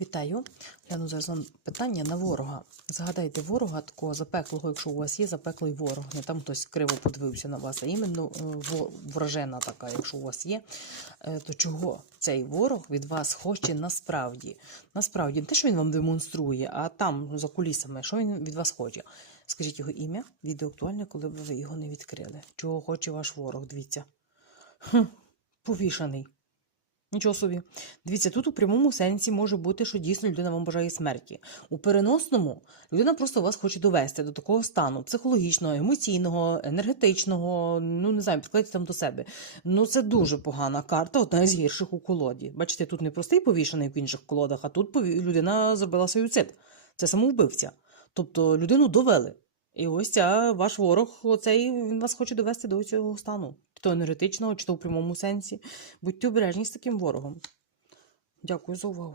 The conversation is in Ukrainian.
Вітаю. Гляну зараз вам питання на ворога. Згадайте ворога такого запеклого, якщо у вас є запеклий ворог. Не там хтось криво подивився на вас, а іменно е, вражена така, якщо у вас є. Е, То чого цей ворог від вас хоче насправді? Насправді, не те, що він вам демонструє, а там за кулісами, що він від вас хоче. Скажіть його ім'я, відео актуальне, коли б ви його не відкрили. Чого хоче ваш ворог? Дивіться. Хм, повішаний. Нічого собі. Дивіться, тут у прямому сенсі може бути, що дійсно людина вам бажає смерті. У переносному людина просто вас хоче довести до такого стану психологічного, емоційного, енергетичного, ну не знаю, підкладайте там до себе. Ну це дуже погана карта, одна з гірших у колоді. Бачите, тут не простий повішений в інших колодах, а тут людина зробила суїцид. Це самовбивця. Тобто людину довели. І ось ця ваш ворог, оцей він вас хоче довести до цього стану, чи то енергетичного, чи то в прямому сенсі. Будьте обережні з таким ворогом. Дякую за увагу.